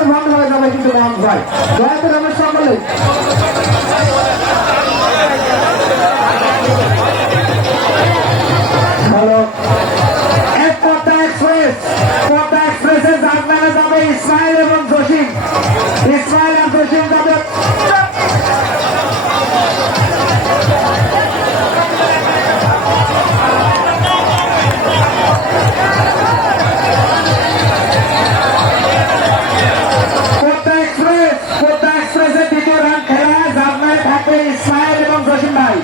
তাহলে বন্ধ হয়ে যাবে কিন্তু মন ভাই দয়া করে আমার সকলে হ্যালো পদ্মা এক্সপ্রেসের জানমানে যাবে ইসমাইল এবং জসিম ইসমাইল আর জসিম যাবে পদ্মা এক্সপ্রেসের দ্বিতীয় রান খেলা জানমানে থাকবে ইসমাইল এবং জসিম ভাই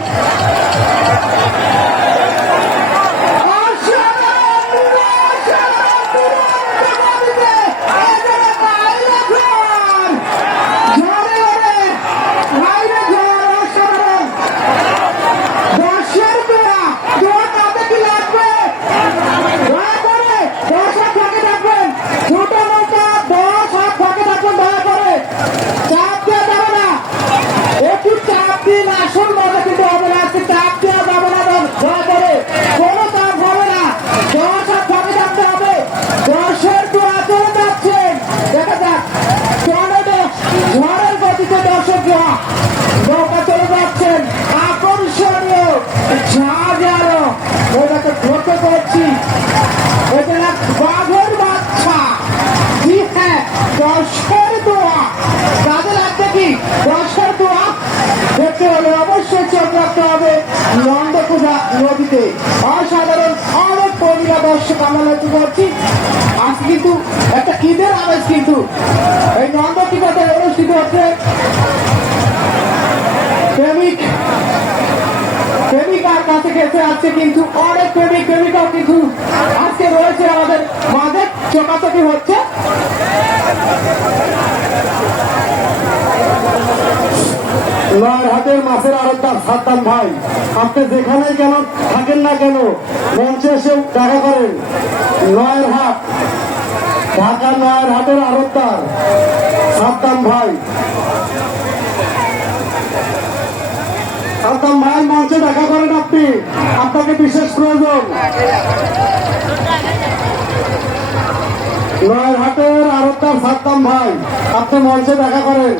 অবশ্যই চোখ রাখতে হবে নন্দকুজা নদীতে অসাধারণ অনেক কর্মীরা দর্শক আমরা লক্ষ্য করছি আজ কিন্তু একটা ঈদের আবেশ কিন্তু এই নন্দকুজাতে অনুষ্ঠিত হচ্ছে প্রেমিকার কাছে খেতে আসছে কিন্তু অনেক প্রেমিকাও কিন্তু আজকে রয়েছে আমাদের মাঝে চোখাচোখি হচ্ছে নয়ারহাটের মাছের আড়তদার সাদ্দাম ভাই আপনি যেখানেই কেন থাকেন না কেন মঞ্চে এসে দেখা করেন নয়ারহাট ঢাকা নয়ারহাটের আড়তদার সাদ্দাম ভাই মঞ্চে দেখা করেন আপনি আপনাকে বিশেষ প্রয়োজন নয়ারহাটের আড়তদার সাদ্দাম ভাই আপনি মঞ্চে দেখা করেন